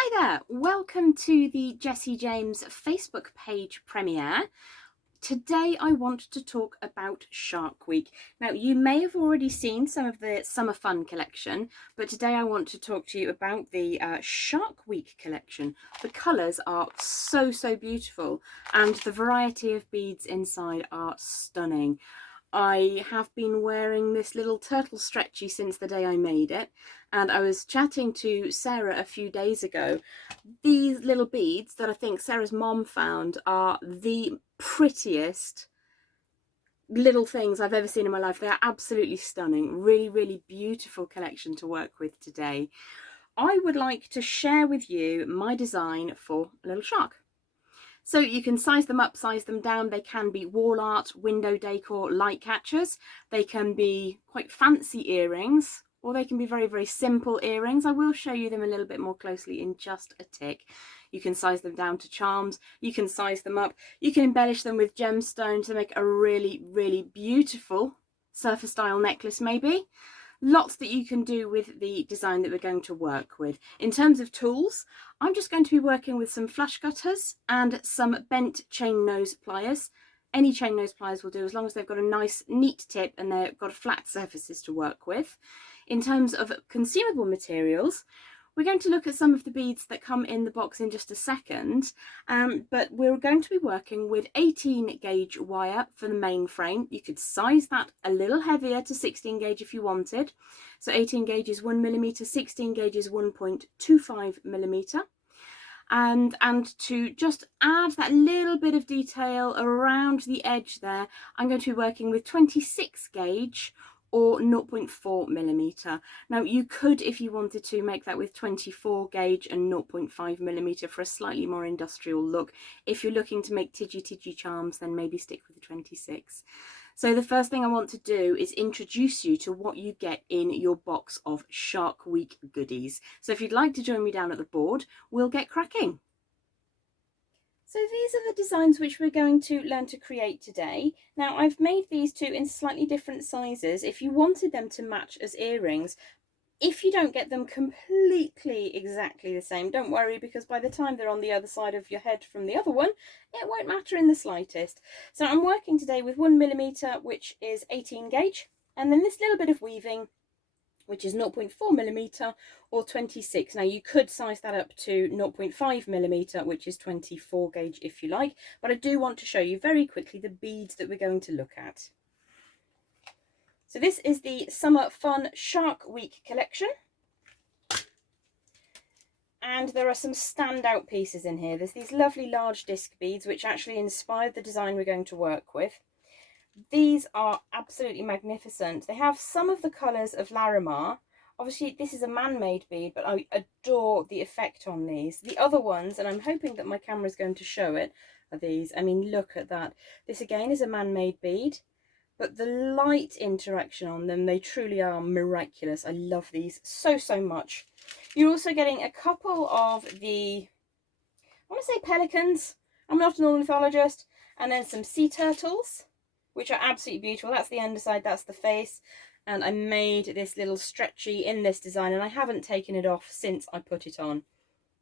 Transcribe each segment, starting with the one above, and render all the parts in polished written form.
Hi there, welcome to the Jessie James Facebook page premiere. Today I want to talk about Shark Week. Now you may have already seen some of the Summer Fun collection, but today I want to talk to you about the Shark Week collection. The colours are so beautiful and the variety of beads inside are stunning. I have been wearing this little turtle stretchy since the day I made it, and I was chatting to Sarah a few days ago. These little beads that I think Sarah's mom found are the prettiest little things I've ever seen in my life. They are absolutely stunning. Really beautiful collection to work with today. I would like to share with you my design for a little shark. So you can size them up, size them down. They can be wall art, window decor, light catchers. They can be quite fancy earrings, or they can be very simple earrings. I will show you them a little bit more closely in just a tick. You can size them down to charms. You can size them up. You can embellish them with gemstones to make a really beautiful surfer style necklace maybe. Lots that you can do with the design that we're going to work with. In terms of tools, I'm just going to be working with some flash cutters and some bent chain nose pliers. Any chain nose pliers will do as long as they've got a nice neat tip and they've got flat surfaces to work with. In terms of consumable materials, we're going to look at some of the beads that come in the box in just a second, but we're going to be working with 18 gauge wire for the main frame. You could size that a little heavier to 16 gauge if you wanted. So 18 gauge is 1mm, 16 gauge is 1.25mm. And to just add that little bit of detail around the edge there, I'm going to be working with 26 gauge or 0.4mm. Now you could, if you wanted to, make that with 24 gauge and 0.5mm for a slightly more industrial look. If you're looking to make tidgy charms, then maybe stick with the 26. So the first thing I want to do is introduce you to what you get in your box of Shark Week goodies. So if you'd like to join me down at the board, we'll get cracking. So these are the designs which we're going to learn to create today. Now I've made these two in slightly different sizes. If you wanted them to match as earrings, if you don't get them completely exactly the same, don't worry, because by the time they're on the other side of your head from the other one, it won't matter in the slightest. So I'm working today with 1mm, which is 18 gauge, and then this little bit of weaving, which is 0.4mm or 26. Now you could size that up to 0.5mm, which is 24 gauge if you like, but I do want to show you very quickly the beads that we're going to look at. So this is the Summer Fun Shark Week collection. And there are some standout pieces in here. There's these lovely large disc beads, which actually inspired the design we're going to work with. These are absolutely magnificent. They have some of the colours of Larimar. Obviously this is a man-made bead, but I adore the effect on these. The other ones, and I'm hoping that my camera is going to show it, are these. I mean, look at that. This again is a man-made bead, but the light interaction on them, they truly are miraculous. I love these so much. You're also getting a couple of the, I want to say pelicans, I'm not an ornithologist, and then some sea turtles, which are absolutely beautiful. That's the underside, that's the face, and I made this little stretchy in this design, and I haven't taken it off since I put it on.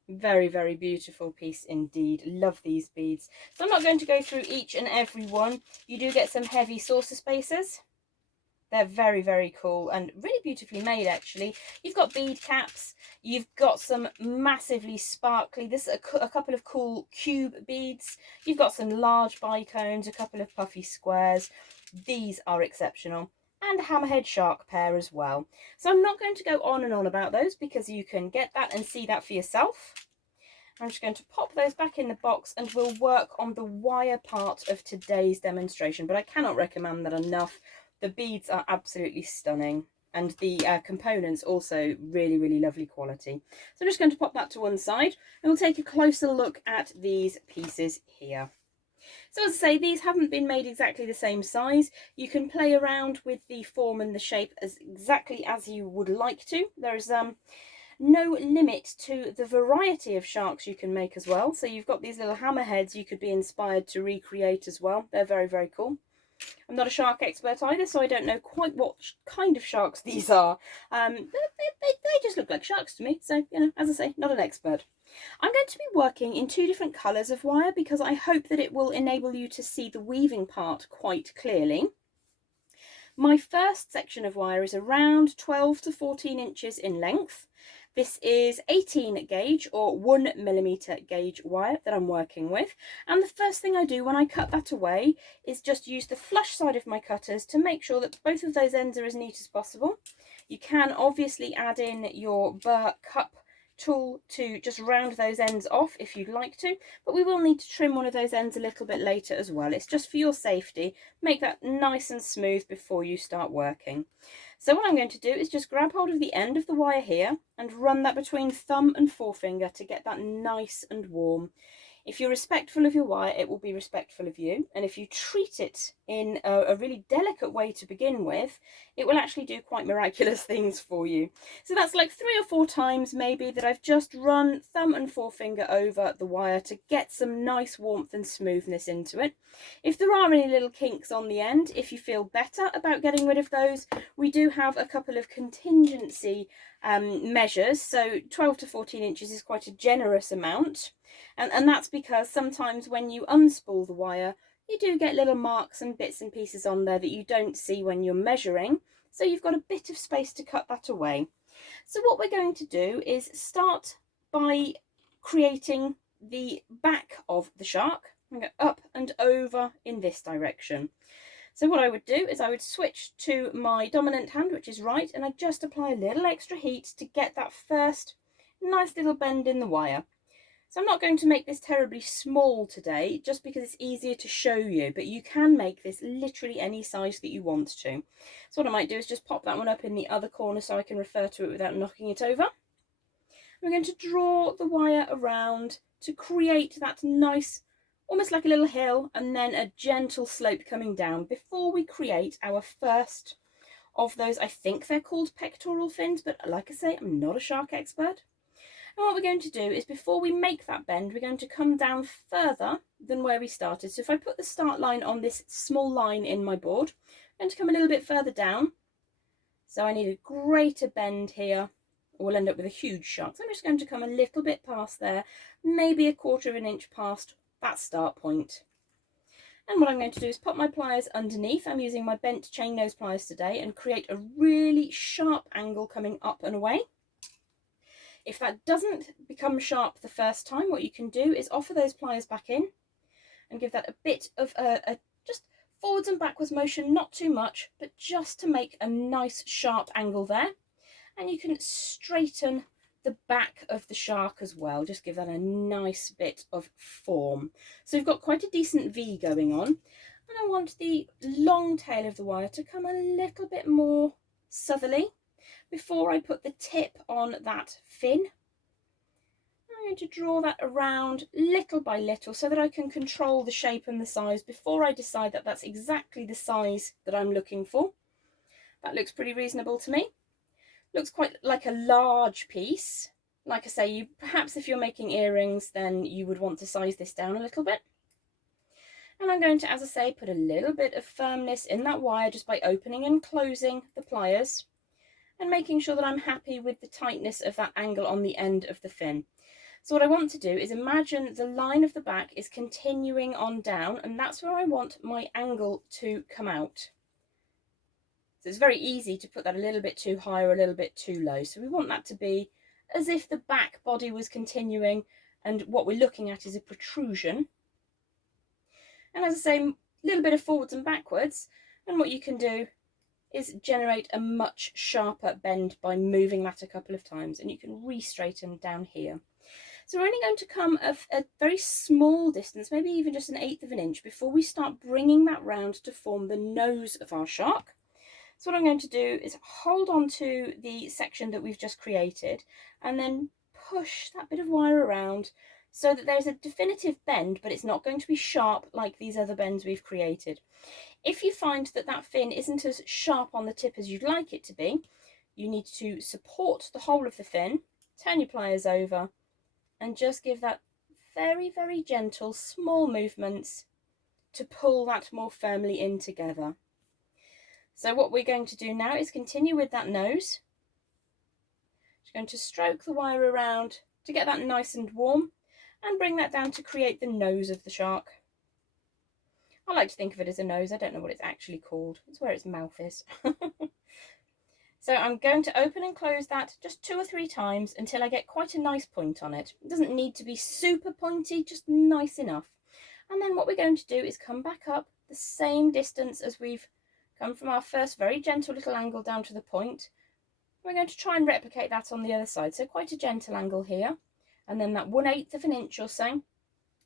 Very beautiful piece indeed. Love these beads. So I'm not going to go through each and every one. You do get some heavy saucer spacers. They're very cool and really beautifully made actually. You've got bead caps, you've got some massively sparkly, this is a couple of cool cube beads, you've got some large bicones, a couple of puffy squares. These are exceptional. And a hammerhead shark pair as well. So I'm not going to go on and on about those because you can get that and see that for yourself. I'm just going to pop those back in the box and we'll work on the wire part of today's demonstration, but I cannot recommend that enough. The beads are absolutely stunning and the components also really lovely quality. So I'm just going to pop that to one side and we'll take a closer look at these pieces here. So as I say, these haven't been made exactly the same size. You can play around with the form and the shape as exactly as you would like to. There's no limit to the variety of sharks you can make as well. So you've got these little hammerheads you could be inspired to recreate as well. They're very cool. I'm not a shark expert either, so I don't know quite what kind of sharks these are. They just look like sharks to me, so, you know, as I say, not an expert. I'm going to be working in two different colours of wire because I hope that it will enable you to see the weaving part quite clearly. My first section of wire is around 12 to 14 inches in length. This is 18 gauge or 1mm gauge wire that I'm working with, and the first thing I do when I cut that away is just use the flush side of my cutters to make sure that both of those ends are as neat as possible. You can obviously add in your burr cup tool to just round those ends off if you'd like to, but we will need to trim one of those ends a little bit later as well. It's just for your safety. Make that nice and smooth before you start working. So what I'm going to do is just grab hold of the end of the wire here and run that between thumb and forefinger to get that nice and warm. If you're respectful of your wire, it will be respectful of you. And if you treat it in a really delicate way to begin with, it will actually do quite miraculous things for you. So that's like 3 or 4 times maybe that I've just run thumb and forefinger over the wire to get some nice warmth and smoothness into it. If there are any little kinks on the end, if you feel better about getting rid of those, we do have a couple of contingency measures. So 12 to 14 inches is quite a generous amount. And that's because sometimes when you unspool the wire, you do get little marks and bits and pieces on there that you don't see when you're measuring. So you've got a bit of space to cut that away. So what we're going to do is start by creating the back of the shark. I'm going to go up and over in this direction. So what I would do is I would switch to my dominant hand, which is right, and I just apply a little extra heat to get that first nice little bend in the wire. So I'm not going to make this terribly small today, just because it's easier to show you, but you can make this literally any size that you want to. So what I might do is just pop that one up in the other corner so I can refer to it without knocking it over. We're going to draw the wire around to create that nice, almost like a little hill, and then a gentle slope coming down before we create our first of those. I think they're called pectoral fins, but like I say, I'm not a shark expert. And what we're going to do is before we make that bend, we're going to come down further than where we started. So if I put the start line on this small line in my board, I'm going to come a little bit further down. So I need a greater bend here, or we'll end up with a huge shark. So I'm just going to come a little bit past there, maybe 1/4 of an inch past that start point. And what I'm going to do is put my pliers underneath. I'm using my bent chain nose pliers today and create a really sharp angle coming up and away. If that doesn't become sharp the first time, what you can do is offer those pliers back in and give that a bit of a just forwards and backwards motion, not too much, but just to make a nice sharp angle there. And you can straighten the back of the shark as well, just give that a nice bit of form. So we've got quite a decent V going on, and I want the long tail of the wire to come a little bit more southerly before I put the tip on that fin. I'm going to draw that around little by little so that I can control the shape and the size before I decide that that's exactly the size that I'm looking for. That looks pretty reasonable to me. Looks quite like a large piece. Like I say, perhaps if you're making earrings, then you would want to size this down a little bit. And I'm going to, as I say, put a little bit of firmness in that wire just by opening and closing the pliers, and making sure that I'm happy with the tightness of that angle on the end of the fin. So what I want to do is imagine the line of the back is continuing on down, and that's where I want my angle to come out. So it's very easy to put that a little bit too high or a little bit too low. So we want that to be as if the back body was continuing, and what we're looking at is a protrusion. And as I say, a little bit of forwards and backwards, and what you can do is generate a much sharper bend by moving that a couple of times, and you can re-straighten down here. So we're only going to come a very small distance, maybe even just 1/8 of an inch, before we start bringing that round to form the nose of our shark. So what I'm going to do is hold on to the section that we've just created and then push that bit of wire around so that there's a definitive bend, but it's not going to be sharp like these other bends we've created. If you find that that fin isn't as sharp on the tip as you'd like it to be, you need to support the whole of the fin, turn your pliers over, and just give that very, very gentle, small movements to pull that more firmly in together. So what we're going to do now is continue with that nose. Just going to stroke the wire around to get that nice and warm, and bring that down to create the nose of the shark. I like to think of it as a nose. I don't know what it's actually called. It's where its mouth is. So I'm going to open and close that just 2 or 3 times until I get quite a nice point on it. It doesn't need to be super pointy, just nice enough. And then what we're going to do is come back up the same distance as we've come from our first very gentle little angle down to the point. We're going to try and replicate that on the other side. So quite a gentle angle here. And then that 1/8 of an inch or so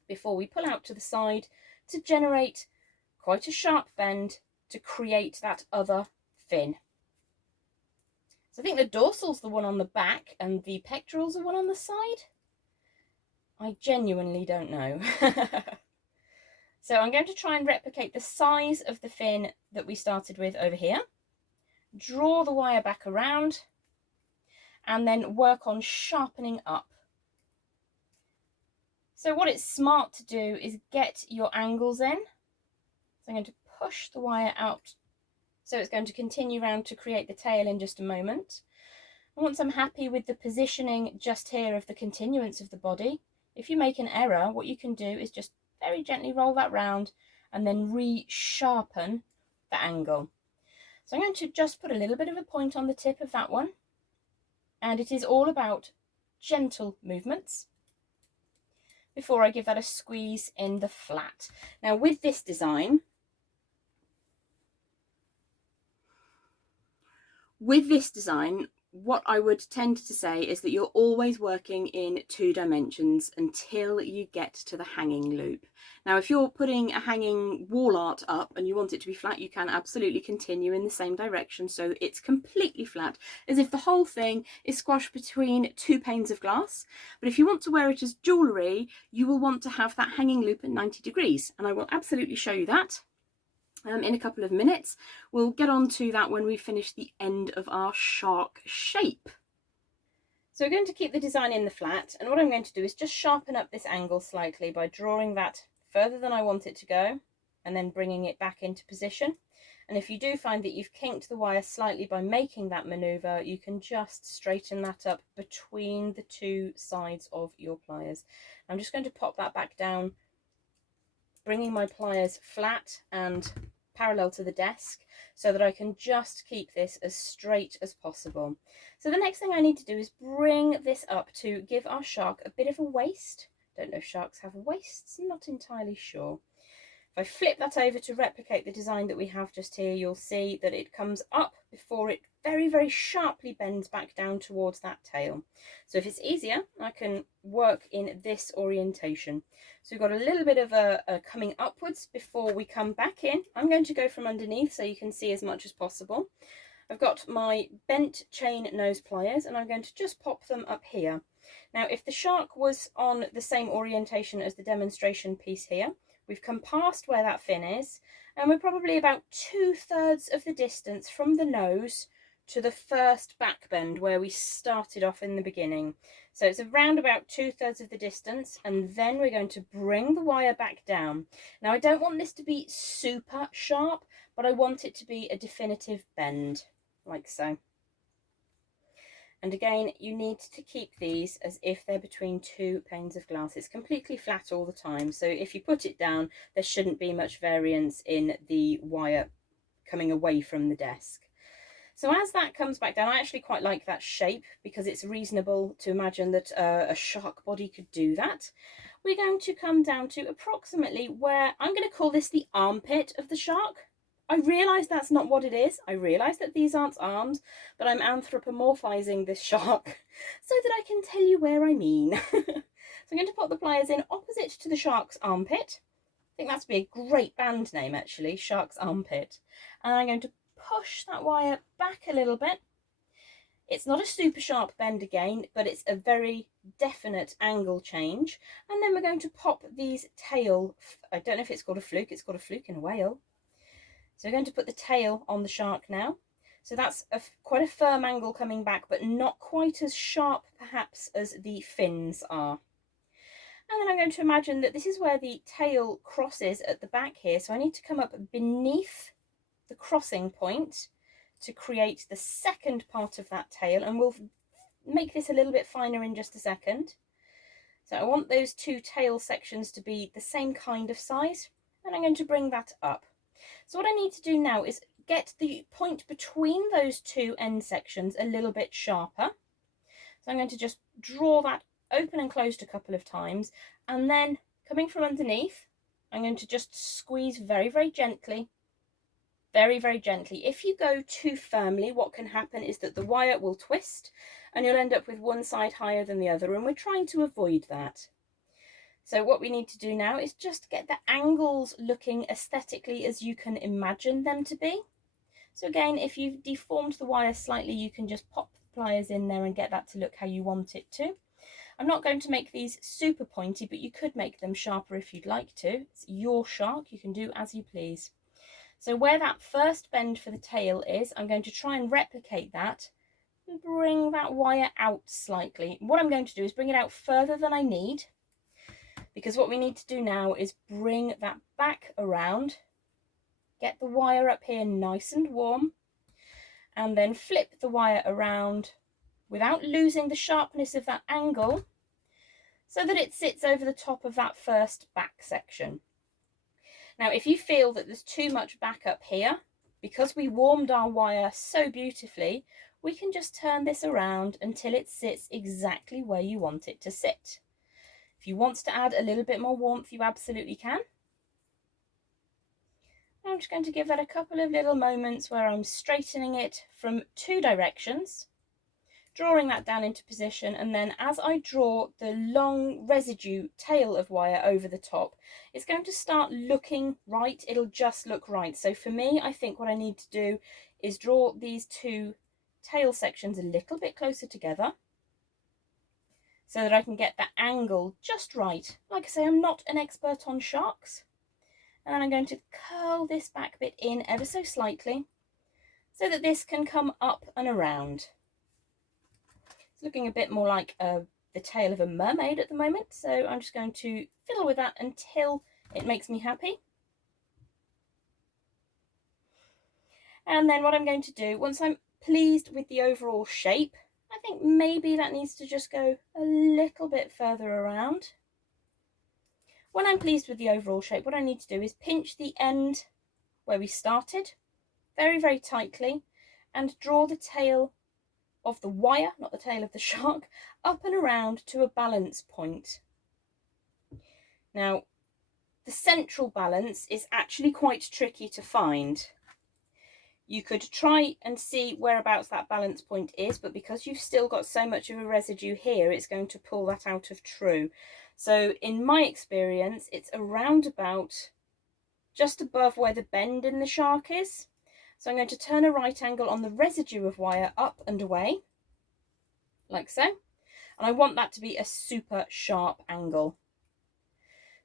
before we pull out to the side to generate quite a sharp bend to create that other fin. So I think the dorsal's the one on the back and the pectoral's the one on the side. I genuinely don't know. So I'm going to try and replicate the size of the fin that we started with over here. Draw the wire back around and then work on sharpening up. So what it's smart to do is get your angles in. So I'm going to push the wire out. So it's going to continue round to create the tail in just a moment. And once I'm happy with the positioning just here of the continuance of the body, if you make an error, what you can do is just very gently roll that round and then re-sharpen the angle. So I'm going to just put a little bit of a point on the tip of that one. And it is all about gentle movements before I give that a squeeze in the flat. Now with this design, what I would tend to say is that you're always working in 2 dimensions until you get to the hanging loop. Now, if you're putting a hanging wall art up and you want it to be flat, you can absolutely continue in the same direction so it's completely flat, as if the whole thing is squashed between 2 panes of glass. But if you want to wear it as jewellery, you will want to have that hanging loop at 90 degrees, and I will absolutely show you that. In a couple of minutes. We'll get on to that when we finish the end of our shark shape. So we're going to keep the design in the flat, and what I'm going to do is just sharpen up this angle slightly by drawing that further than I want it to go and then bringing it back into position. And if you do find that you've kinked the wire slightly by making that manoeuvre, you can just straighten that up between the 2 sides of your pliers. I'm just going to pop that back down, bringing my pliers flat and parallel to the desk so that I can just keep this as straight as possible. So the next thing I need to do is bring this up to give our shark a bit of a waist. Don't know if sharks have waists, not entirely sure. If I flip that over to replicate the design that we have just here, you'll see that it comes up before it very, very sharply bends back down towards that tail. So if it's easier, I can work in this orientation. So we've got a little bit of a coming upwards before we come back in. I'm going to go from underneath so you can see as much as possible. I've got my bent chain nose pliers and I'm going to just pop them up here. Now, if the shark was on the same orientation as the demonstration piece here, we've come past where that fin is, and we're probably about 2/3 of the distance from the nose to the first back bend where we started off in the beginning. So it's around about 2/3 of the distance, and then we're going to bring the wire back down. Now, I don't want this to be super sharp, but I want it to be a definitive bend, like so. And again, you need to keep these as if they're between 2 panes of glass. It's completely flat all the time. So if you put it down, there shouldn't be much variance in the wire coming away from the desk. So as that comes back down, I actually quite like that shape because it's reasonable to imagine that a shark body could do that. We're going to come down to approximately where I'm going to call this the armpit of the shark. I realise that's not what it is. I realise that these aren't arms, but I'm anthropomorphizing this shark so that I can tell you where I mean. So I'm going to put the pliers in opposite to the shark's armpit. I think that's be a great band name actually, Shark's Armpit. And I'm going to push that wire back a little bit. It's not a super sharp bend again, but it's a very definite angle change. And then we're going to pop these tail, I don't know if it's called a fluke in a whale. So we're going to put the tail on the shark now. So that's quite a firm angle coming back, but not quite as sharp perhaps as the fins are. And then I'm going to imagine that this is where the tail crosses at the back here. So I need to come up beneath the crossing point to create the second part of that tail. And we'll make this a little bit finer in just a second. So I want those two tail sections to be the same kind of size, and I'm going to bring that up. So what I need to do now is get the point between those two end sections a little bit sharper. So I'm going to just draw that open and closed a couple of times, and then coming from underneath, I'm going to just squeeze very, very gently. Very, very gently. If you go too firmly, what can happen is that the wire will twist and you'll end up with one side higher than the other, and we're trying to avoid that. So what we need to do now is just get the angles looking aesthetically as you can imagine them to be. So again, if you've deformed the wire slightly, you can just pop the pliers in there and get that to look how you want it to. I'm not going to make these super pointy, but you could make them sharper if you'd like to. It's your shark, you can do as you please. So where that first bend for the tail is, I'm going to try and replicate that and bring that wire out slightly. What I'm going to do is bring it out further than I need, because what we need to do now is bring that back around, get the wire up here nice and warm, and then flip the wire around without losing the sharpness of that angle so that it sits over the top of that first back section. Now, if you feel that there's too much back up here, because we warmed our wire so beautifully, we can just turn this around until it sits exactly where you want it to sit. If you want to add a little bit more warmth, you absolutely can. I'm just going to give that a couple of little moments where I'm straightening it from two directions, drawing that down into position, and then as I draw the long residue tail of wire over the top, it's going to start looking right. It'll just look right. So for me, I think what I need to do is draw these two tail sections a little bit closer together so that I can get that angle just right. Like I say, I'm not an expert on sharks. And then I'm going to curl this back bit in ever so slightly so that this can come up and around. It's looking a bit more like the tail of a mermaid at the moment, so I'm just going to fiddle with that until it makes me happy. And then what I'm going to do, once I'm pleased with the overall shape, I think maybe that needs to just go a little bit further around. When I'm pleased with the overall shape, what I need to do is pinch the end where we started very, very tightly and draw the tail of the wire, not the tail of the shark, up and around to a balance point. Now, the central balance is actually quite tricky to find. You could try and see whereabouts that balance point is, but because you've still got so much of a residue here, it's going to pull that out of true. So in my experience, it's around about just above where the bend in the shark is. So I'm going to turn a right angle on the residue of wire up and away, like so. And I want that to be a super sharp angle.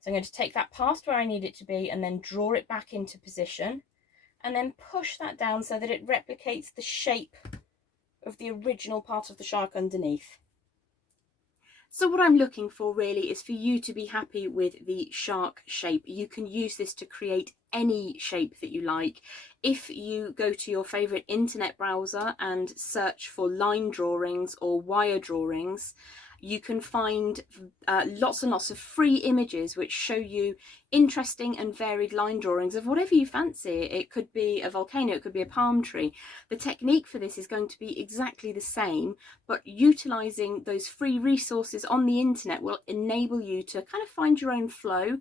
So I'm going to take that past where I need it to be and then draw it back into position and then push that down so that it replicates the shape of the original part of the shark underneath. So what I'm looking for really is for you to be happy with the shark shape. You can use this to create any shape that you like. If you go to your favourite internet browser and search for line drawings or wire drawings, you can find lots and lots of free images which show you interesting and varied line drawings of whatever you fancy. It could be a volcano, it could be a palm tree. The technique for this is going to be exactly the same, but utilising those free resources on the internet will enable you to kind of find your own flow,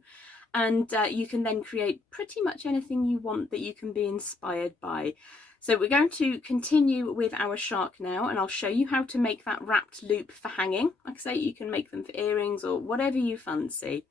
and you can then create pretty much anything you want that you can be inspired by. So we're going to continue with our shark now, and I'll show you how to make that wrapped loop for hanging. Like I say, you can make them for earrings or whatever you fancy.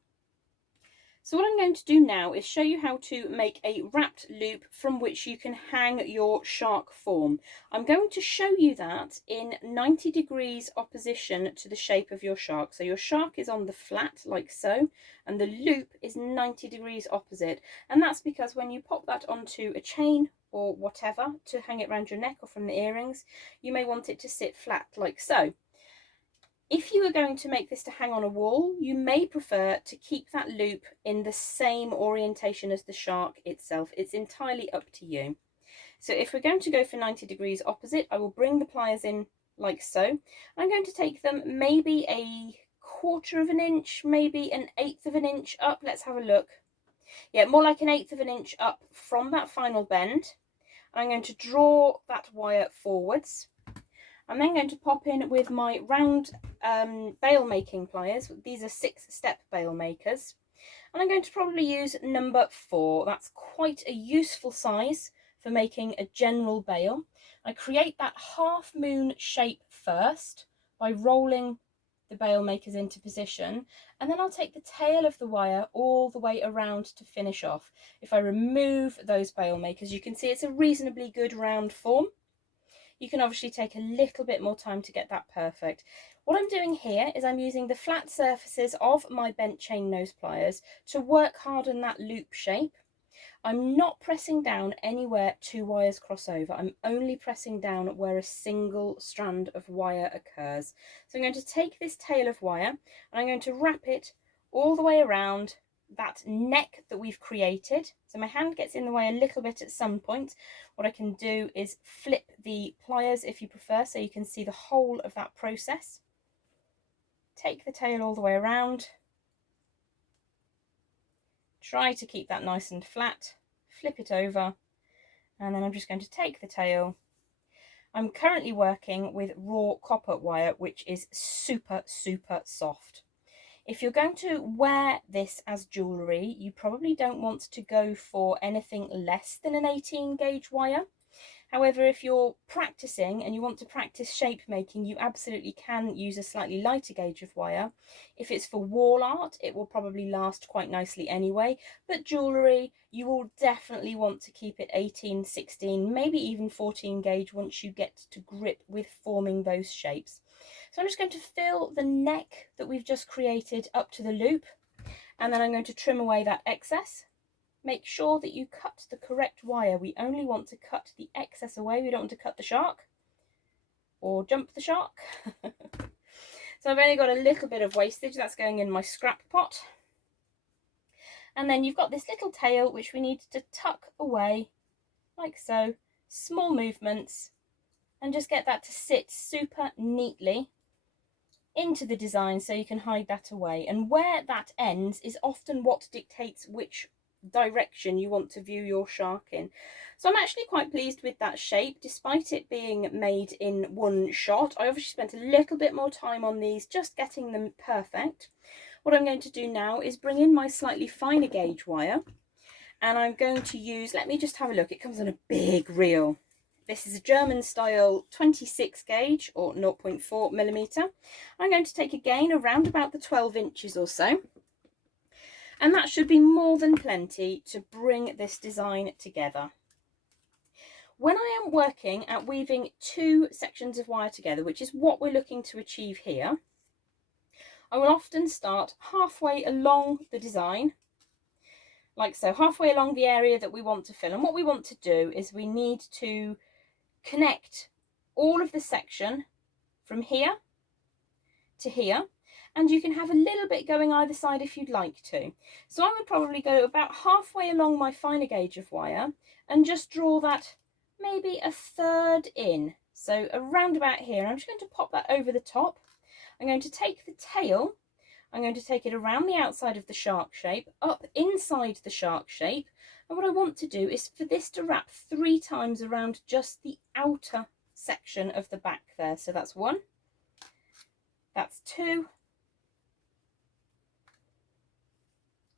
So what I'm going to do now is show you how to make a wrapped loop from which you can hang your shark form. I'm going to show you that in 90 degrees opposition to the shape of your shark. So your shark is on the flat like so, and the loop is 90 degrees opposite. And that's because when you pop that onto a chain or whatever to hang it around your neck or from the earrings, you may want it to sit flat like so. If you are going to make this to hang on a wall, you may prefer to keep that loop in the same orientation as the shark itself. It's entirely up to you. So if we're going to go for 90 degrees opposite, I will bring the pliers in like so. I'm going to take them maybe a 1/4 of an inch, maybe 1/8 of an inch up. Let's have a look. Yeah, more like 1/8 of an inch up from that final bend. I'm going to draw that wire forwards. I'm then going to pop in with my round bail making pliers. These are 6-step bail makers. And I'm going to probably use number 4. That's quite a useful size for making a general bail. I create that half moon shape first by rolling the bail makers into position, and then I'll take the tail of the wire all the way around to finish off. If I remove those bail makers, you can see it's a reasonably good round form. You can obviously take a little bit more time to get that perfect. What I'm doing here is I'm using the flat surfaces of my bent chain nose pliers to work hard on that loop shape. I'm not pressing down anywhere 2 wires cross over. I'm only pressing down where a single strand of wire occurs. So I'm going to take this tail of wire and I'm going to wrap it all the way around that neck that we've created. So my hand gets in the way a little bit at some point. What I can do is flip the pliers if you prefer, so you can see the whole of that process. Take the tail all the way around. Try to keep that nice and flat. Flip it over, and then I'm just going to take the tail. I'm currently working with raw copper wire, which is super, super soft. If you're going to wear this as jewellery, you probably don't want to go for anything less than an 18 gauge wire. However, if you're practicing and you want to practice shape making, you absolutely can use a slightly lighter gauge of wire. If it's for wall art, it will probably last quite nicely anyway, but jewellery, you will definitely want to keep it 18, 16, maybe even 14 gauge once you get to grip with forming those shapes. So I'm just going to fill the neck that we've just created up to the loop, and then I'm going to trim away that excess. Make sure that you cut the correct wire. We only want to cut the excess away. We don't want to cut the shark or jump the shark. So I've only got a little bit of wastage that's going in my scrap pot. And then you've got this little tail which we need to tuck away like so. Small movements, and just get that to sit super neatly into the design so you can hide that away. And where that ends is often what dictates which direction you want to view your shark in. So I'm actually quite pleased with that shape, despite it being made in one shot. I obviously spent a little bit more time on these, just getting them perfect. What I'm going to do now is bring in my slightly finer gauge wire, and I'm going to use, let me just have a look, it comes on a big reel. This is a German style 26 gauge or 0.4 millimeter. I'm going to take again around about the 12 inches or so. And that should be more than plenty to bring this design together. When I am working at weaving 2 sections of wire together, which is what we're looking to achieve here, I will often start halfway along the design, like so, halfway along the area that we want to fill. And what we want to do is we need to connect all of the section from here to here. And you can have a little bit going either side if you'd like to. So I would probably go about halfway along my finer gauge of wire and just draw that maybe a third in. So around about here, I'm just going to pop that over the top. I'm going to take the tail, I'm going to take it around the outside of the shark shape, up inside the shark shape. And what I want to do is for this to wrap 3 times around just the outer section of the back there. So that's 1, that's 2,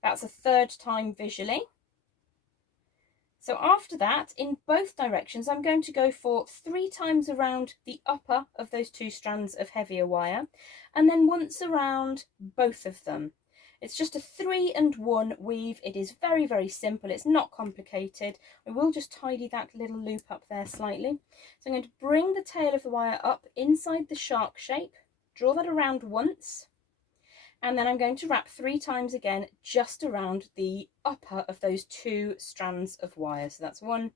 that's a 3rd time visually. So after that, in both directions, I'm going to go for 3 times around the upper of those 2 strands of heavier wire, and then once around both of them. It's just a 3 and 1 weave. It is very, very simple. It's not complicated. I will just tidy that little loop up there slightly. So I'm going to bring the tail of the wire up inside the shark shape, draw that around once, and then I'm going to wrap 3 times again just around the upper of those 2 strands of wire. So that's 1,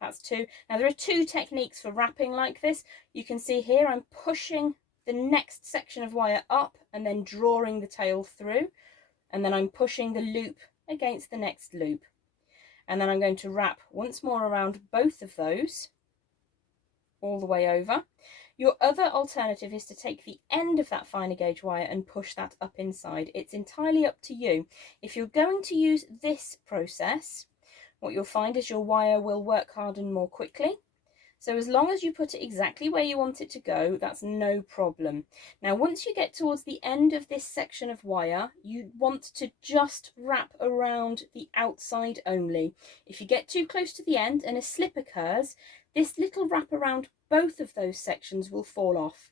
that's 2. Now there are 2 techniques for wrapping like this. You can see here I'm pushing the next section of wire up and then drawing the tail through, and then I'm pushing the loop against the next loop. And then I'm going to wrap once more around both of those all the way over. Your other alternative is to take the end of that finer gauge wire and push that up inside. It's entirely up to you. If you're going to use this process, what you'll find is your wire will work harden more quickly. So as long as you put it exactly where you want it to go, that's no problem. Now, once you get towards the end of this section of wire, you want to just wrap around the outside only. If you get too close to the end and a slip occurs, this little wrap around both of those sections will fall off.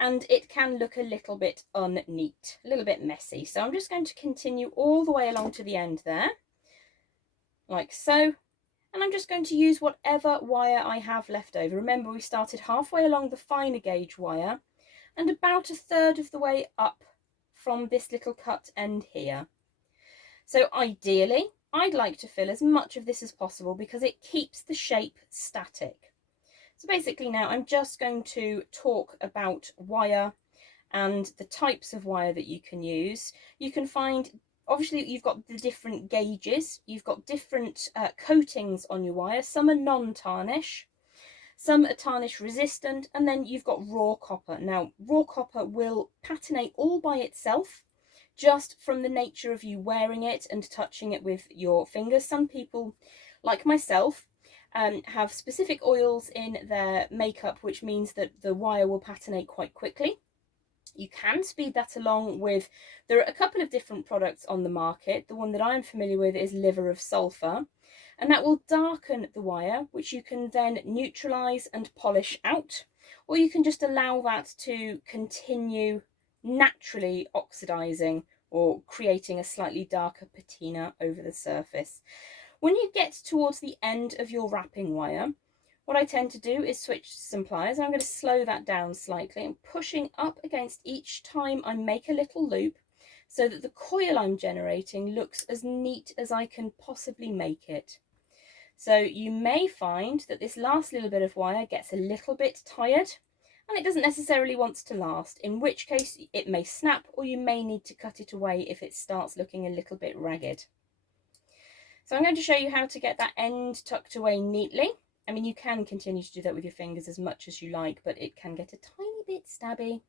And it can look a little bit unneat, a little bit messy. So I'm just going to continue all the way along to the end there, like so. And I'm just going to use whatever wire I have left over. Remember, we started halfway along the finer gauge wire and about a third of the way up from this little cut end here. So ideally, I'd like to fill as much of this as possible because it keeps the shape static. So basically now I'm just going to talk about wire and the types of wire that you can use. You can find, obviously you've got the different gauges, you've got different coatings on your wire. Some are non-tarnish, some are tarnish resistant, and then you've got raw copper. Now, raw copper will patinate all by itself, just from the nature of you wearing it and touching it with your fingers. Some people, like myself, have specific oils in their makeup, which means that the wire will patinate quite quickly. You can speed that along with, there are a couple of different products on the market. The one that I'm familiar with is liver of sulfur, and that will darken the wire, which you can then neutralize and polish out, or you can just allow that to continue naturally oxidizing or creating a slightly darker patina over the surface. When you get towards the end of your wrapping wire, what I tend to do is switch some pliers. I'm going to slow that down slightly and pushing up against each time I make a little loop so that the coil I'm generating looks as neat as I can possibly make it. So you may find that this last little bit of wire gets a little bit tired and it doesn't necessarily want to last, in which case it may snap or you may need to cut it away if it starts looking a little bit ragged. So I'm going to show you how to get that end tucked away neatly. I mean, you can continue to do that with your fingers as much as you like, but it can get a tiny bit stabby.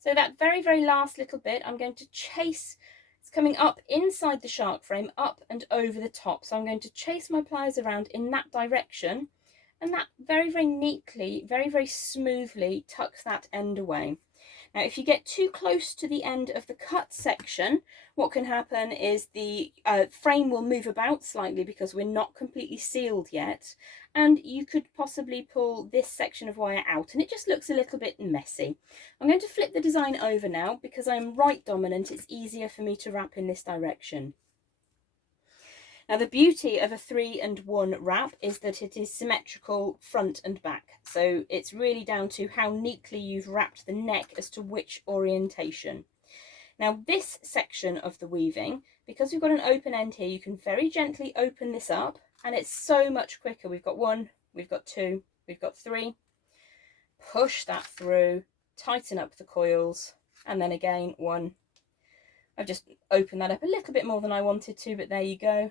So that very, very last little bit, I'm going to chase. It's coming up inside the shark frame, up and over the top. So I'm going to chase my pliers around in that direction, and that very, very neatly, very, very smoothly tucks that end away. Now, if you get too close to the end of the cut section, what can happen is the frame will move about slightly because we're not completely sealed yet, and you could possibly pull this section of wire out and it just looks a little bit messy. I'm going to flip the design over now because I'm right dominant. It's easier for me to wrap in this direction. Now, the beauty of a 3-and-1 wrap is that it is symmetrical front and back. So it's really down to how neatly you've wrapped the neck as to which orientation. Now, this section of the weaving, because we've got an open end here, you can very gently open this up and it's so much quicker. We've got 1, we've got 2, we've got 3. Push that through, tighten up the coils, and then again 1. I've just opened that up a little bit more than I wanted to, but there you go.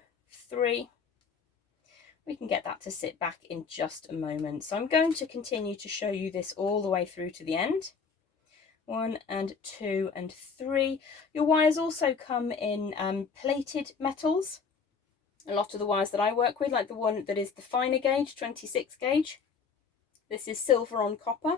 3. We can get that to sit back in just a moment. So I'm going to continue to show you this all the way through to the end. 1 and 2 and 3. Your wires also come in plated metals. A lot of the wires that I work with, like the one that is the finer gauge, 26 gauge. This is silver on copper.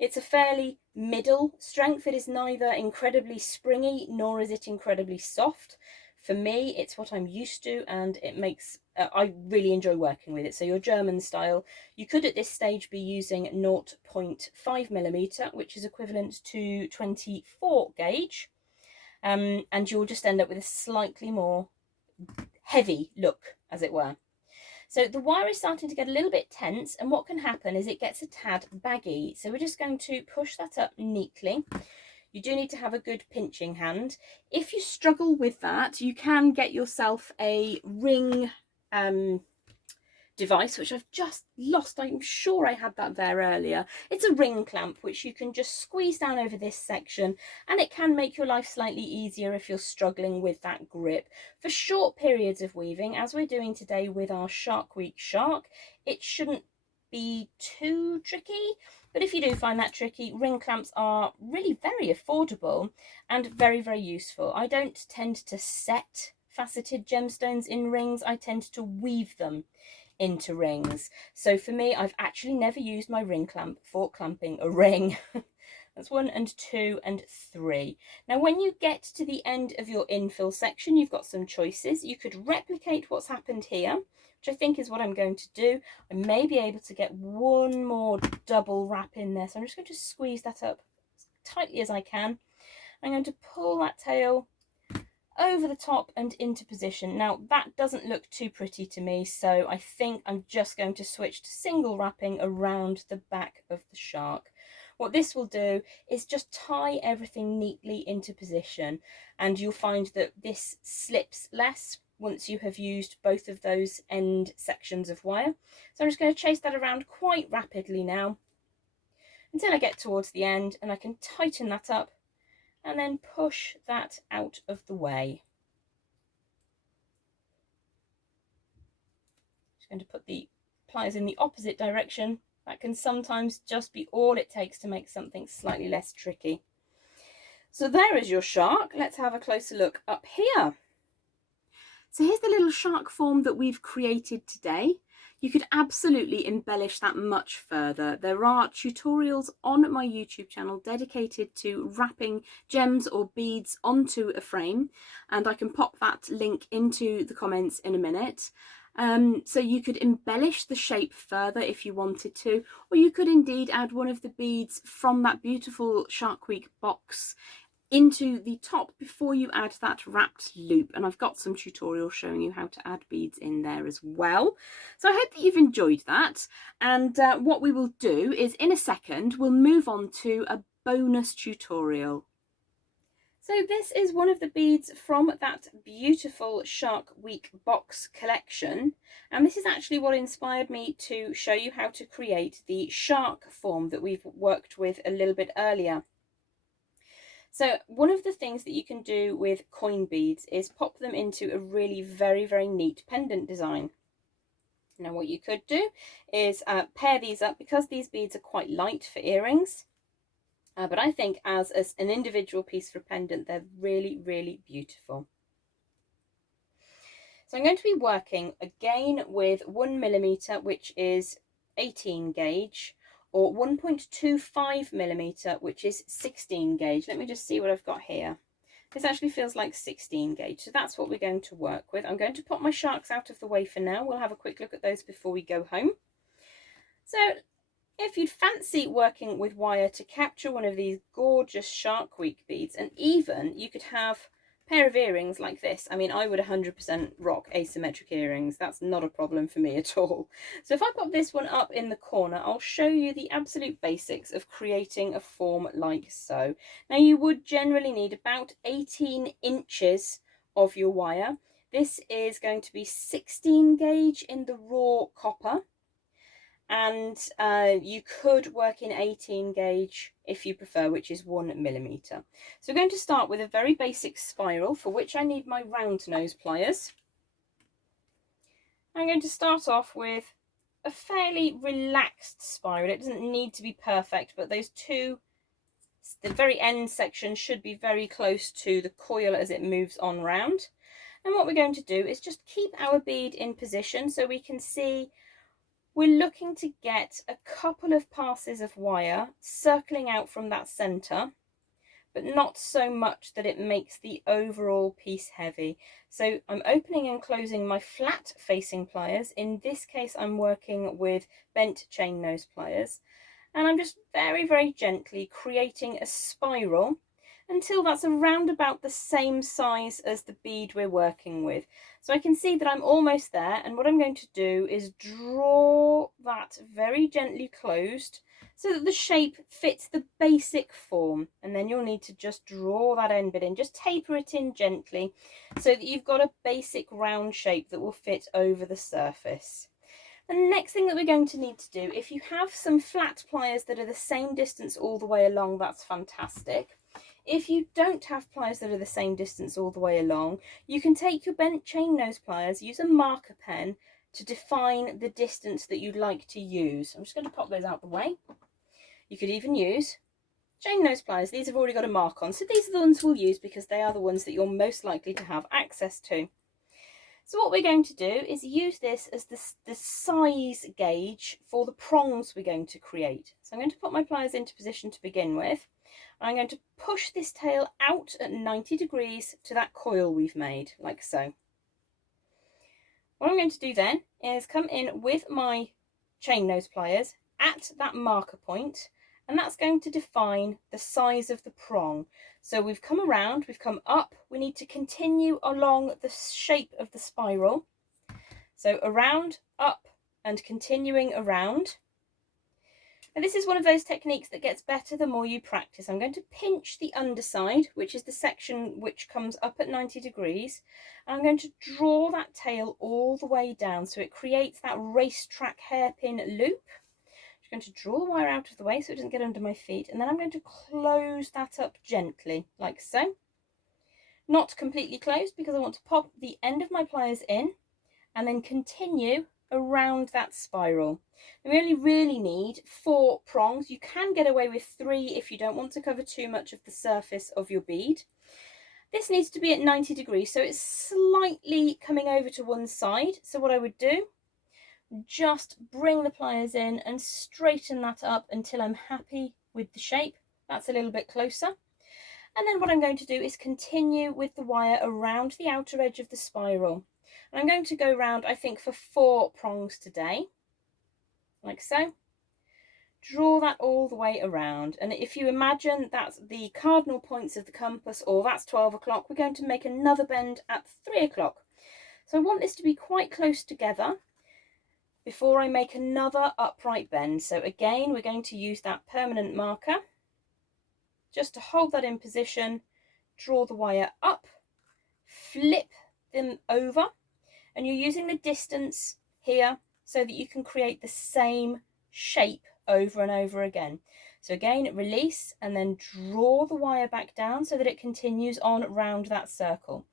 It's a fairly middle strength. It is neither incredibly springy nor is it incredibly soft. For me, it's what I'm used to, and it makes, I really enjoy working with it. So your German style, you could at this stage be using 0.5mm, which is equivalent to 24 gauge, and you'll just end up with a slightly more heavy look, as it were. So the wire is starting to get a little bit tense, and what can happen is it gets a tad baggy. So we're just going to push that up neatly. You do need to have a good pinching hand. If you struggle with that, you can get yourself a ring device, which I've just lost. I'm sure I had that there earlier. It's a ring clamp, which you can just squeeze down over this section, and it can make your life slightly easier if you're struggling with that grip. For short periods of weaving, as we're doing today with our Shark Week shark, it shouldn't be too tricky, but if you do find that tricky, ring clamps are really very affordable and very, very useful. I don't tend to set faceted gemstones in rings, I tend to weave them into rings. So for me, I've actually never used my ring clamp for clamping a ring. That's 1 and 2 and 3. Now when you get to the end of your infill section, you've got some choices. You could replicate what's happened here, which I think is what I'm going to do. I may be able to get one more double wrap in there, so I'm just going to squeeze that up as tightly as I can. I'm going to pull that tail over the top and into position. Now that doesn't look too pretty to me, so I think I'm just going to switch to single wrapping around the back of the shark. What this will do is just tie everything neatly into position, and you'll find that this slips less once you have used both of those end sections of wire. So I'm just going to chase that around quite rapidly now until I get towards the end, and I can tighten that up and then push that out of the way. Just going to put the pliers in the opposite direction. That can sometimes just be all it takes to make something slightly less tricky. So there is your shark. Let's have a closer look up here. So here's the little shark form that we've created today. You could absolutely embellish that much further. There are tutorials on my YouTube channel dedicated to wrapping gems or beads onto a frame, and I can pop that link into the comments in a minute. So you could embellish the shape further if you wanted to, or you could indeed add one of the beads from that beautiful Shark Week box into the top before you add that wrapped loop, and I've got some tutorials showing you how to add beads in there as well. So I hope that you've enjoyed that, and what we will do is in a second we'll move on to a bonus tutorial. So this is one of the beads from that beautiful Shark Week box collection, and this is actually what inspired me to show you how to create the shark form that we've worked with a little bit earlier. So one of the things that you can do with coin beads is pop them into a really very, very neat pendant design. Now what you could do is pair these up, because these beads are quite light for earrings. But I think as an individual piece for a pendant, they're really, really beautiful. So I'm going to be working again with 1mm, which is 18 gauge, or 1.25mm, which is 16 gauge. Let me just see what I've got here. This actually feels like 16 gauge, so that's what we're going to work with. I'm going to pop my sharks out of the way for now. We'll have a quick look at those before we go home. So if you'd fancy working with wire to capture one of these gorgeous Shark Week beads, and even you could have a pair of earrings like this. I mean, I would 100% rock asymmetric earrings. That's not a problem for me at all. So if I pop this one up in the corner, I'll show you the absolute basics of creating a form like so. Now you would generally need about 18 inches of your wire. This is going to be 16 gauge in the raw copper, and you could work in 18 gauge if you prefer, which is 1mm. So we're going to start with a very basic spiral, for which I need my round nose pliers. I'm going to start off with a fairly relaxed spiral. It doesn't need to be perfect, but those two, the very end section should be very close to the coil as it moves on round. And what we're going to do is just keep our bead in position so we can see we're looking to get a couple of passes of wire circling out from that centre, but not so much that it makes the overall piece heavy. So I'm opening and closing my flat facing pliers. In this case, I'm working with bent chain nose pliers, and I'm just very, very gently creating a spiral until that's around about the same size as the bead we're working with. So I can see that I'm almost there, and what I'm going to do is draw that very gently closed so that the shape fits the basic form, and then you'll need to just draw that end bit in, just taper it in gently so that you've got a basic round shape that will fit over the surface. The next thing that we're going to need to do, if you have some flat pliers that are the same distance all the way along, that's fantastic. If you don't have pliers that are the same distance all the way along, you can take your bent chain nose pliers, use a marker pen, to define the distance that you'd like to use. I'm just going to pop those out the way. You could even use chain nose pliers. These have already got a mark on, so these are the ones we'll use because they are the ones that you're most likely to have access to. So what we're going to do is use this as the size gauge for the prongs we're going to create. So I'm going to put my pliers into position to begin with. I'm going to push this tail out at 90 degrees to that coil we've made, like so. What I'm going to do then is come in with my chain nose pliers at that marker point, and that's going to define the size of the prong. So we've come around, we've come up, we need to continue along the shape of the spiral. So around, up, and continuing around. And this is one of those techniques that gets better the more you practice. I'm going to pinch the underside, which is the section which comes up at 90 degrees. And I'm going to draw that tail all the way down so it creates that racetrack hairpin loop. I'm going to draw the wire out of the way so it doesn't get under my feet, and then I'm going to close that up gently, like so. Not completely closed because I want to pop the end of my pliers in and then continue around that spiral. And we only really need 4 prongs. You can get away with 3 if you don't want to cover too much of the surface of your bead. This needs to be at 90 degrees, so it's slightly coming over to one side. So what I would do, just bring the pliers in and straighten that up until I'm happy with the shape. That's a little bit closer. And then what I'm going to do is continue with the wire around the outer edge of the spiral. And I'm going to go round, I think, for 4 prongs today, like so. Draw that all the way around. And if you imagine that's the cardinal points of the compass, or that's 12 o'clock, we're going to make another bend at 3 o'clock. So I want this to be quite close together before I make another upright bend. So again, we're going to use that permanent marker just to hold that in position, draw the wire up, flip them over, and you're using the distance here so that you can create the same shape over and over again. So again, release and then draw the wire back down so that it continues on round that circle.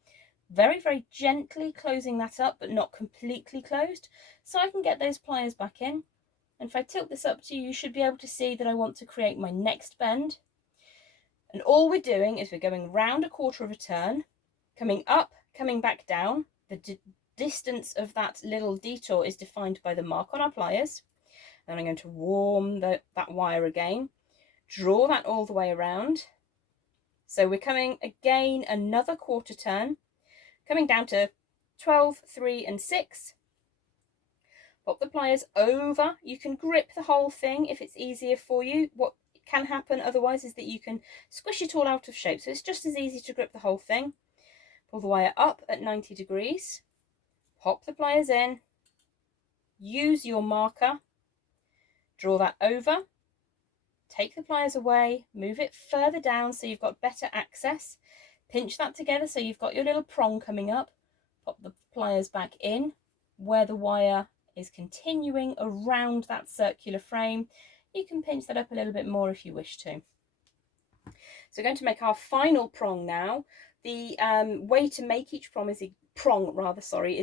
Very, very gently closing that up, but not completely closed, so I can get those pliers back in. And if I tilt this up to you, you should be able to see that I want to create my next bend. And all we're doing is we're going round a quarter of a turn, coming up, coming back down. The distance of that little detour is defined by the mark on our pliers. Then I'm going to warm that wire again, draw that all the way around. So we're coming again another quarter turn, coming down to 12, 3 and 6. Pop the pliers over. You can grip the whole thing if it's easier for you. What can happen otherwise is that you can squish it all out of shape. So it's just as easy to grip the whole thing. Pull the wire up at 90 degrees. Pop the pliers in. Use your marker. Draw that over. Take the pliers away. Move it further down so you've got better access. Pinch that together so you've got your little prong coming up. Pop the pliers back in where the wire is continuing around that circular frame. You can pinch that up a little bit more if you wish to. So we're going to make our final prong now. The way to make each prong is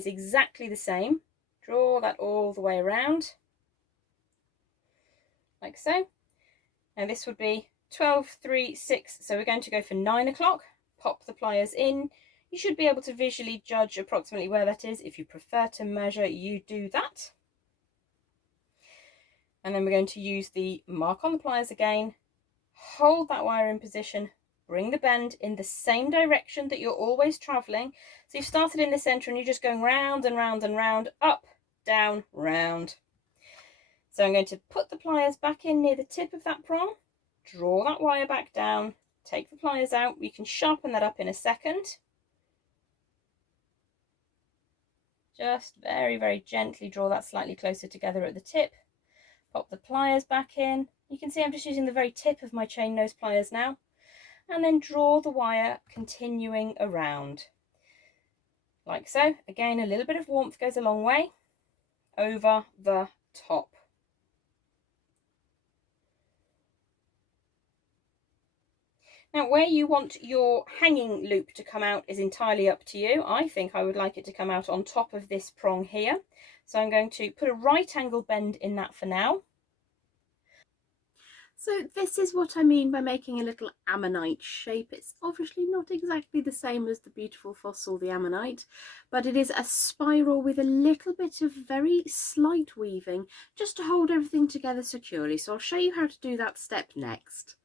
exactly the same. Draw that all the way around, like so. Now this would be 12, 3, 6. So we're going to go for 9 o'clock. Pop the pliers in. You should be able to visually judge approximately where that is. If you prefer to measure, you do that. And then we're going to use the mark on the pliers again. Hold that wire in position. Bring the bend in the same direction that you're always traveling. So you've started in the center and you're just going round and round and round, up, down, round. So I'm going to put the pliers back in near the tip of that prong. Draw that wire back down. Take the pliers out. We can sharpen that up in a second. Just very, very gently draw that slightly closer together at the tip. Pop the pliers back in. You can see I'm just using the very tip of my chain nose pliers now. And then draw the wire continuing around. Like so. Again, a little bit of warmth goes a long way. Over the top. Now, where you want your hanging loop to come out is entirely up to you. I think I would like it to come out on top of this prong here. So I'm going to put a right angle bend in that for now. So this is what I mean by making a little ammonite shape. It's obviously not exactly the same as the beautiful fossil, the ammonite, but it is a spiral with a little bit of very slight weaving just to hold everything together securely. So I'll show you how to do that step next.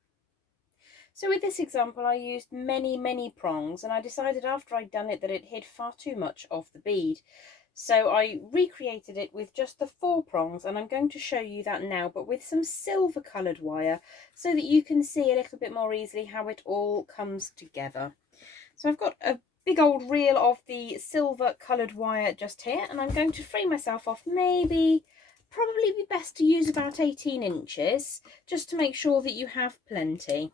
So with this example, I used many prongs, and I decided after I'd done it that it hid far too much of the bead. So I recreated it with just the 4 prongs, and I'm going to show you that now, but with some silver coloured wire so that you can see a little bit more easily how it all comes together. So I've got a big old reel of the silver coloured wire just here, and I'm going to free myself off probably be best to use about 18 inches just to make sure that you have plenty.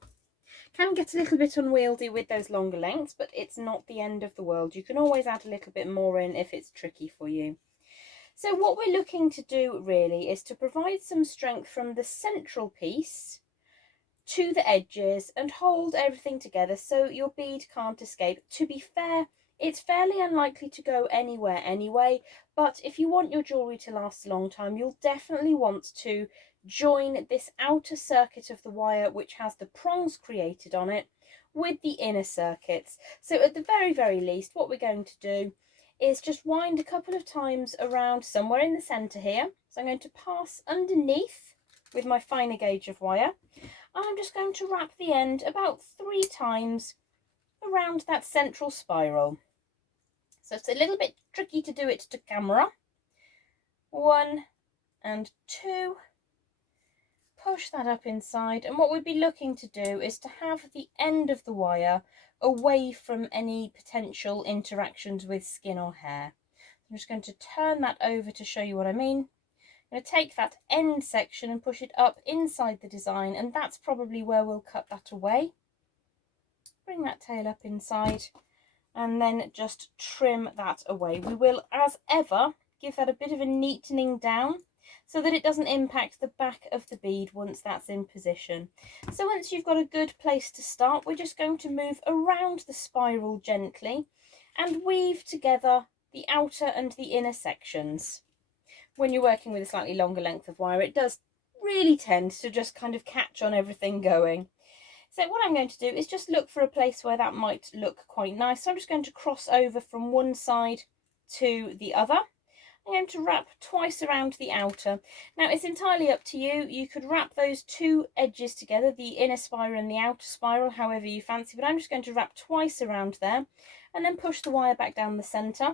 Can get a little bit unwieldy with those longer lengths, but it's not the end of the world. You can always add a little bit more in if it's tricky for you. So what we're looking to do really is to provide some strength from the central piece to the edges and hold everything together so your bead can't escape. To be fair, it's fairly unlikely to go anywhere anyway, but if you want your jewellery to last a long time, you'll definitely want to join this outer circuit of the wire, which has the prongs created on it, with the inner circuits. So at the very least, what we're going to do is just wind a couple of times around somewhere in the centre here. So I'm going to pass underneath with my finer gauge of wire, and I'm just going to wrap the end about 3 times around that central spiral. So it's a little bit tricky to do it to camera. 1 and 2. Push that up inside, and what we'd be looking to do is to have the end of the wire away from any potential interactions with skin or hair. I'm just going to turn that over to show you what I mean. I'm going to take that end section and push it up inside the design, and that's probably where we'll cut that away. Bring that tail up inside and then just trim that away. We will, as ever, give that a bit of a neatening down so that it doesn't impact the back of the bead once that's in position. So once you've got a good place to start, we're just going to move around the spiral gently and weave together the outer and the inner sections. When you're working with a slightly longer length of wire, it does really tend to just kind of catch on everything going. So what I'm going to do is just look for a place where that might look quite nice. So I'm just going to cross over from one side to the other. I'm going to wrap twice around the outer. Now it's entirely up to you. You could wrap those 2 edges together, the inner spiral and the outer spiral, however you fancy, but I'm just going to wrap twice around there and then push the wire back down the centre.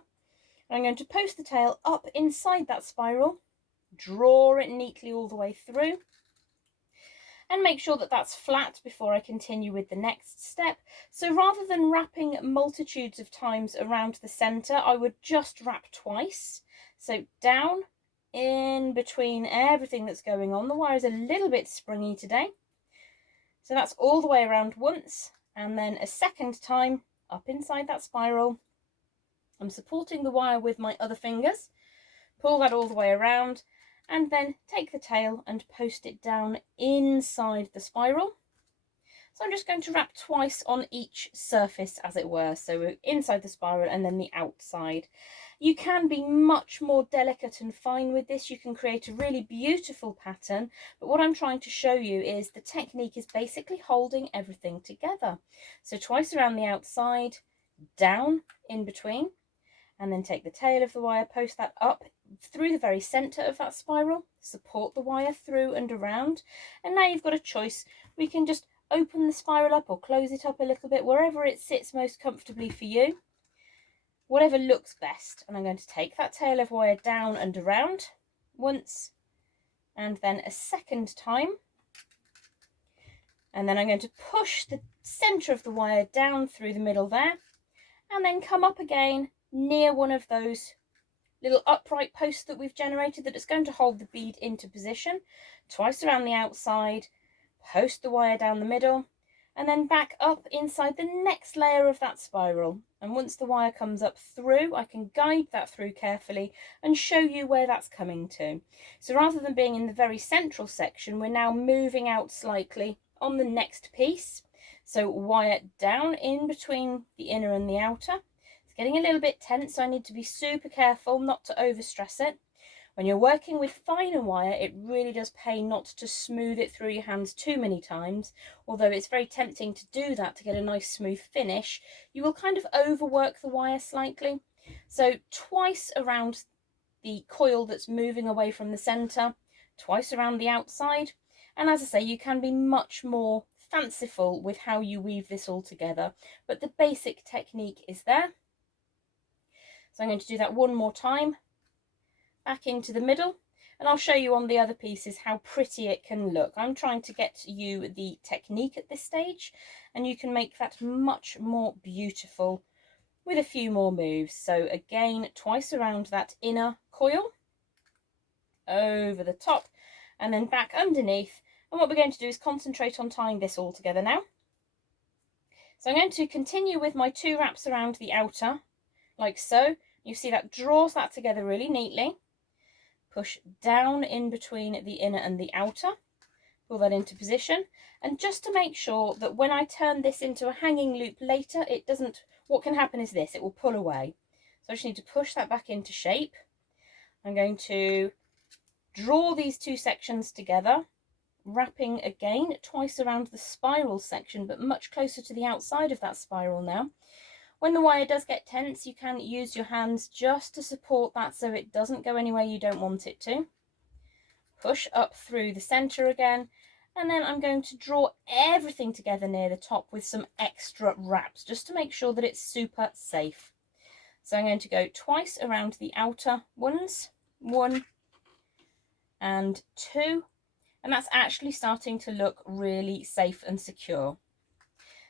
I'm going to post the tail up inside that spiral, draw it neatly all the way through, and make sure that that's flat before I continue with the next step. So rather than wrapping multitudes of times around the centre, I would just wrap twice. So down, in between everything that's going on. The wire is a little bit springy today. So that's all the way around once, and then a second time up inside that spiral. I'm supporting the wire with my other fingers, pull that all the way around, and then take the tail and post it down inside the spiral. So I'm just going to wrap twice on each surface, as it were, so inside the spiral and then the outside. You can be much more delicate and fine with this. You can create a really beautiful pattern, but what I'm trying to show you is the technique is basically holding everything together. So twice around the outside, down in between, and then take the tail of the wire, post that up through the very centre of that spiral, support the wire through and around, and now you've got a choice. We can just open the spiral up or close it up a little bit, wherever it sits most comfortably for you, whatever looks best. And I'm going to take that tail of wire down and around once, and then a second time, and then I'm going to push the centre of the wire down through the middle there, and then come up again near one of those little upright posts that we've generated that is going to hold the bead into position. Twice around the outside, post the wire down the middle, and then back up inside the next layer of that spiral. And once the wire comes up through, I can guide that through carefully and show you where that's coming to. So rather than being in the very central section, we're now moving out slightly on the next piece. So wire down in between the inner and the outer. It's getting a little bit tense, so I need to be super careful not to overstress it. When you're working with finer wire, it really does pay not to smooth it through your hands too many times. Although it's very tempting to do that to get a nice smooth finish, you will kind of overwork the wire slightly. So twice around the coil that's moving away from the centre, twice around the outside. And as I say, you can be much more fanciful with how you weave this all together, but the basic technique is there. So I'm going to do that one more time, back into the middle, and I'll show you on the other pieces how pretty it can look. I'm trying to get you the technique at this stage, and you can make that much more beautiful with a few more moves. So again, twice around that inner coil, over the top, and then back underneath. And what we're going to do is concentrate on tying this all together now. So I'm going to continue with my 2 wraps around the outer, like so. You see that draws that together really neatly. Push down in between the inner and the outer, pull that into position. And just to make sure that when I turn this into a hanging loop later, it doesn't, what can happen is this, it will pull away. So I just need to push that back into shape. I'm going to draw these 2 sections together, wrapping again twice around the spiral section, but much closer to the outside of that spiral now. When the wire does get tense, you can use your hands just to support that so it doesn't go anywhere you don't want it to. Push up through the centre again, and then I'm going to draw everything together near the top with some extra wraps, just to make sure that it's super safe. So I'm going to go twice around the outer ones, 1 and 2, and that's actually starting to look really safe and secure.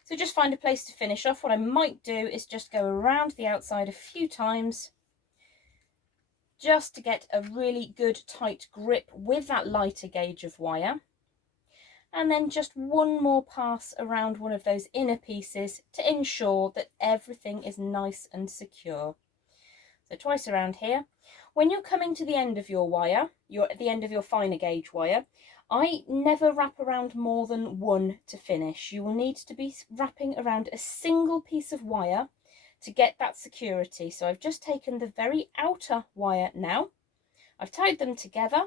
So just find a place to finish off. What I might do is just go around the outside a few times, just to get a really good tight grip with that lighter gauge of wire. And then just one more pass around one of those inner pieces to ensure that everything is nice and secure. So twice around here. When you're coming to the end of your wire, you're at the end of your finer gauge wire, I never wrap around more than 1 to finish. You will need to be wrapping around a single piece of wire to get that security. So I've just taken the very outer wire now, I've tied them together,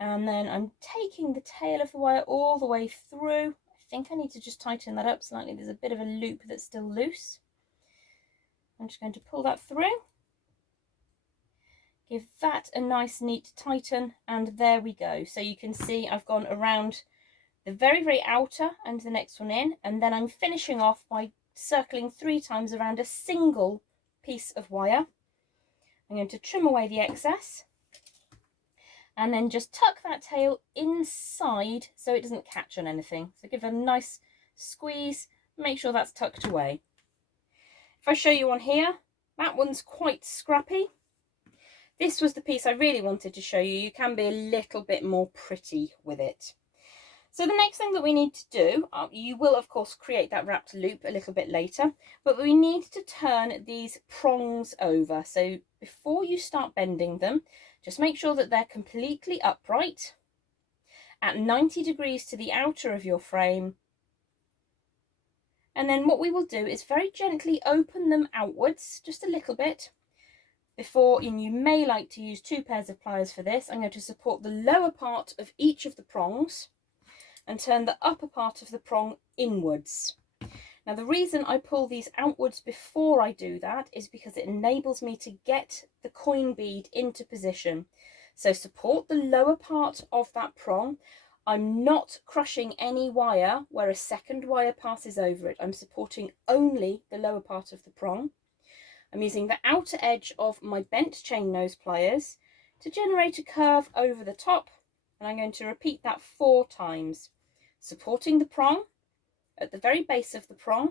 and then I'm taking the tail of the wire all the way through. I think I need to just tighten that up slightly. There's a bit of a loop that's still loose. I'm just going to pull that through. Give that a nice neat tighten, and there we go. So you can see I've gone around the very, very outer and the next one in, and then I'm finishing off by circling 3 times around a single piece of wire. I'm going to trim away the excess, and then just tuck that tail inside so it doesn't catch on anything. So give it a nice squeeze, make sure that's tucked away. If I show you on here, that one's quite scrappy. This was the piece I really wanted to show you. You can be a little bit more pretty with it. So the next thing that we need to do, you will of course create that wrapped loop a little bit later, but we need to turn these prongs over. So before you start bending them, just make sure that they're completely upright at 90 degrees to the outer of your frame. And then what we will do is very gently open them outwards, just a little bit. Before, and you may like to use 2 pairs of pliers for this, I'm going to support the lower part of each of the prongs and turn the upper part of the prong inwards. Now the reason I pull these outwards before I do that is because it enables me to get the coin bead into position. So support the lower part of that prong. I'm not crushing any wire where a second wire passes over it. I'm supporting only the lower part of the prong. I'm using the outer edge of my bent chain nose pliers to generate a curve over the top, and I'm going to repeat that 4 times, supporting the prong at the very base of the prong,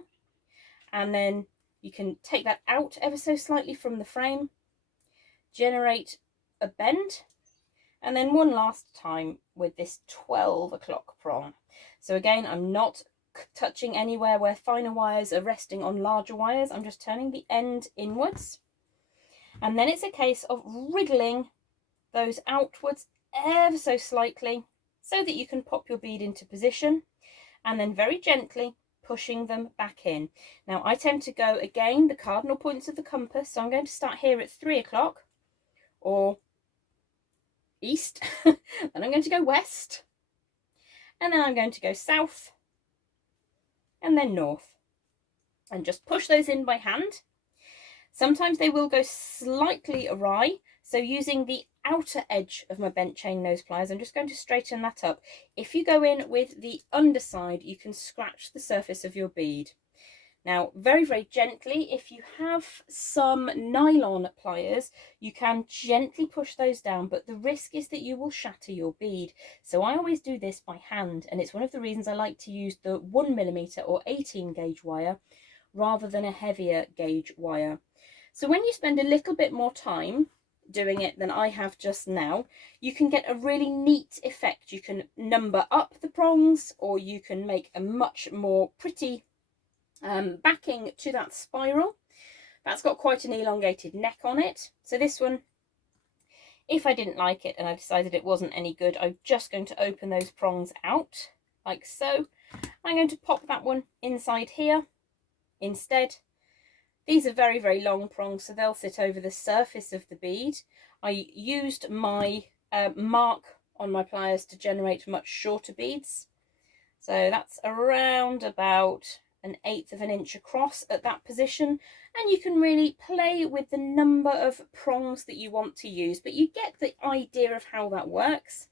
and then you can take that out ever so slightly from the frame, generate a bend, and then one last time with this 12 o'clock prong. So again, I'm not touching anywhere where finer wires are resting on larger wires. I'm just turning the end inwards, and then it's a case of wriggling those outwards ever so slightly so that you can pop your bead into position, and then very gently pushing them back in. Now I tend to go again the cardinal points of the compass, so I'm going to start here at 3 o'clock or east, then I'm going to go west, and then I'm going to go south and then north, and just push those in by hand. Sometimes they will go slightly awry, so using the outer edge of my bent chain nose pliers, I'm just going to straighten that up. If you go in with the underside, you can scratch the surface of your bead. Now, very, very gently, if you have some nylon pliers, you can gently push those down, but the risk is that you will shatter your bead. So I always do this by hand, and it's one of the reasons I like to use the 1mm or 18 gauge wire rather than a heavier gauge wire. So when you spend a little bit more time doing it than I have just now, you can get a really neat effect. You can number up the prongs, or you can make a much more pretty backing to that spiral. That's got quite an elongated neck on it. So this one, if I didn't like it and I decided it wasn't any good, I'm just going to open those prongs out like so. I'm going to pop that one inside here instead. These are very, very long prongs, so they'll sit over the surface of the bead. I used my mark on my pliers to generate much shorter beads. So that's around about 1/8 of an inch across at that position, and you can really play with the number of prongs that you want to use, but you get the idea of how that works.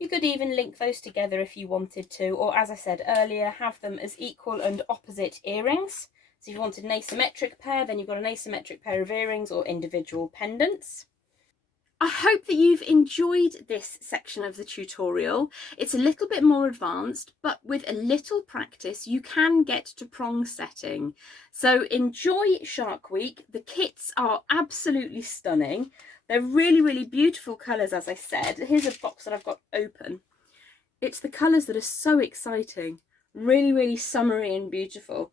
You could even link those together if you wanted to, or as I said earlier, have them as equal and opposite earrings. So if you wanted an asymmetric pair, then you've got an asymmetric pair of earrings or individual pendants. I hope that you've enjoyed this section of the tutorial. It's a little bit more advanced, but with a little practice, you can get to prong setting. So enjoy Shark Week. The kits are absolutely stunning. They're really, really beautiful colours, as I said. Here's a box that I've got open. It's the colours that are so exciting. Really, really summery and beautiful.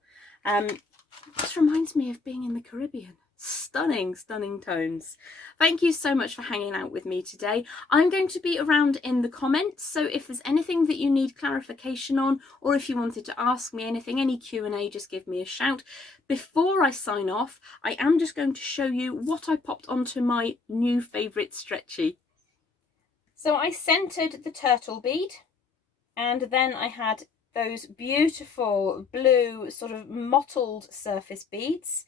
This reminds me of being in the Caribbean. Stunning, stunning tones. Thank you so much for hanging out with me today. I'm going to be around in the comments, so if there's anything that you need clarification on, or if you wanted to ask me anything, any Q&A, just give me a shout. Before I sign off, I am just going to show you what I popped onto my new favourite stretchy. So I centred the turtle bead, and then I had those beautiful blue sort of mottled surface beads.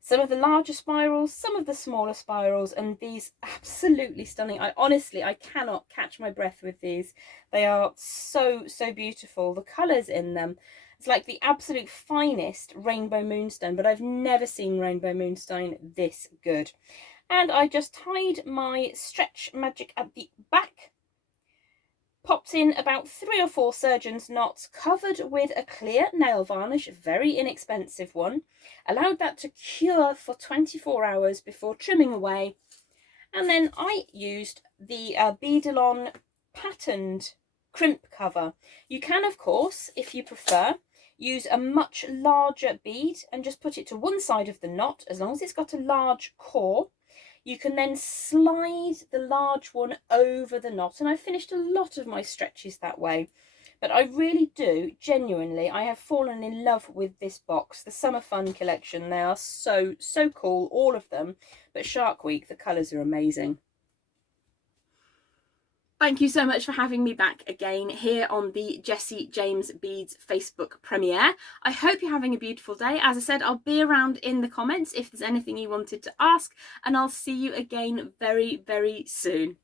Some of the larger spirals, some of the smaller spirals, and these absolutely stunning. I cannot catch my breath with these. They are so, so beautiful. The colours in them, it's like the absolute finest rainbow moonstone, but I've never seen rainbow moonstone this good. And I just tied my stretch magic at the back, popped in about 3 or 4 surgeon's knots, covered with a clear nail varnish, a very inexpensive one, allowed that to cure for 24 hours before trimming away, and then I used the Beadalon patterned crimp cover. You can, of course, if you prefer, use a much larger bead and just put it to one side of the knot, as long as it's got a large core. You can then slide the large one over the knot, and I've finished a lot of my stretches that way. But I really do, genuinely, I have fallen in love with this box, the Summer Fun collection. They are so, so cool, all of them. But Shark Week, the colours are amazing. Thank you so much for having me back again here on the Jessie James Beads Facebook premiere. I hope you're having a beautiful day. As I said, I'll be around in the comments if there's anything you wanted to ask, and I'll see you again very, very soon.